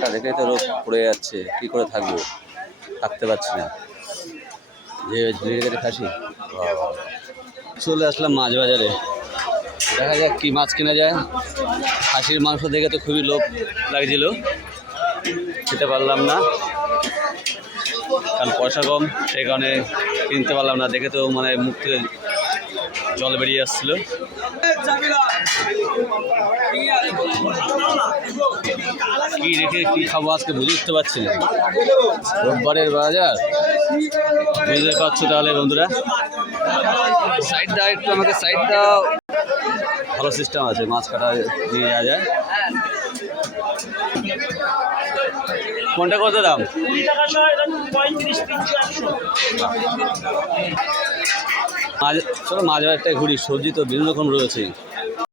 জায়গাটা দেখেই তো রোগ পড়ে যাচ্ছে, কি করে থাকব? থাকতে পারছি না। যে ঝুড়ি রেখে খাসি? চলে আসলাম মাছ বাজারে দেখা যাক কি মাছ কেনা যায়। খাসির মাংস দেখে তো খুবই লোভ লাগছিল। খেতে পারলাম না। কারণ পয়সা কম, সেই কারণে কিনতে পারলাম না। দেখে তো মানে মুখ থেকে জল বেরিয়ে আসছিল। কি রেখে কি খাব আজকে বুঝে উঠতে পারছি না। রোববারের বাজার। বুঝতে পারছ তাহলে বন্ধুরা? সাইড একটু আমাকে সাইড ভালো সিস্টেম আছে, মাছ কাটা নিয়ে যাওয়া যায়। কোনটা কত দাম? মাছ মাছ বাজারটায় ঘুরি, সবজি তো বিভিন্ন রকম রয়েছে।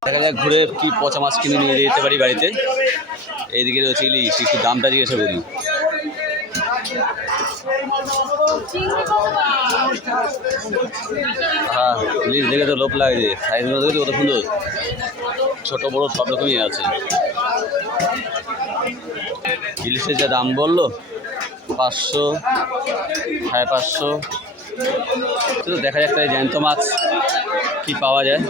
দেখা যাক ঘুরে কি পচা মাছ কিনে নিয়ে যেতে পারি বাড়িতে। এইদিকে রয়েছে ইলিশ, একটু দামটা জিজ্ঞাসা করি। হ্যাঁ ইলিশ দেখে তো লোভ লাগে সাইজগুলো দেখে কত সুন্দর? ছোট, বড়, সব রকমই আছে। ইলিশের যা দাম বলল, পাঁচশো, সাড়ে পাঁচশো। শুধু দেখা যাক তাই জ্যান্ত মাছ কি পাওয়া যায়।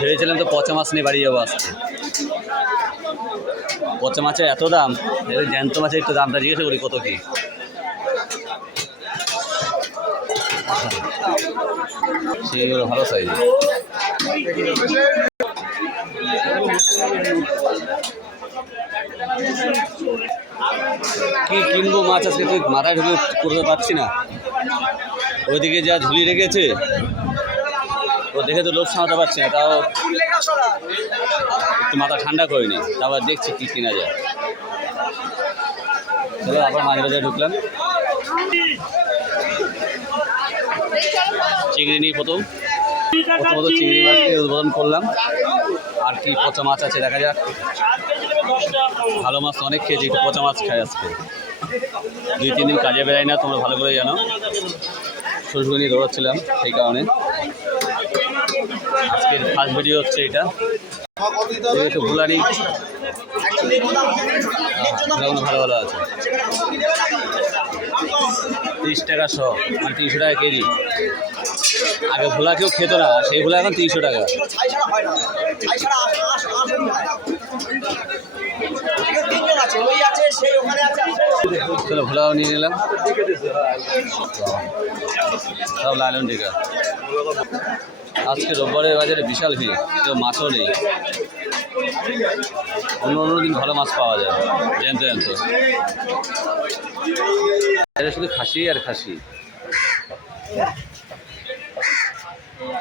ভেবেছিলাম তো পচা মাছ নিয়ে বাড়ি যাব আজকে। পচা মাছের এত দাম? জ্যান্ত মাছের একটু দামটা জিজ্ঞাসা করি, কত কি? ভালো সাইজ কি কিনবো মাছ আজকে? তুই মাথায় ঢুকে করতে পারছি না। ওইদিকে যা ঝুলি রেখেছে ও দেখে তো লোভ সামলাতে পারছি না, তাও একটু মাথা ঠান্ডা করিনি তারপর দেখছি কি কিনা যায়। চলো, আবার মাঝে বাজারে ঢুকলাম। চিংড়ি নিয়ে প্রথম। প্রথমত চিংড়ি মাছকে উদ্বোধন করলাম। আর কি পচা মাছ আছে দেখা যাক। ভালো মাছ অনেক খেয়েছি, একটু পচা মাছ খাই আজকে। দুই, তিন দিন কাজে বেরাই না, তোমরা ভালো করে জানো। শ্বশুর নিয়ে দৌড়াচ্ছিলাম সেই কারণে। আজকের ফার্স্ট ভিডিও হচ্ছে এটা। ভুলানি এগুলো ভালো ভালো আছে। তিরিশ টাকা শ মানে তিনশো টাকা কেজি। আগে ভোলা কেউ খেত না সেই ভোলা এখন তিনশো টাকা। আছে আছে আছে আর। চলো ভোলাও নিয়ে নিলাম। সব লাইলন টিকা আজকে রোববারের বাজারে বিশাল ভিড়, কেউ মাছও নেই। অন্য অন্য দিন ভালো মাছ পাওয়া যায়, জ্যান্ত জ্যান্ত। শুধু খাসি আর খাসি।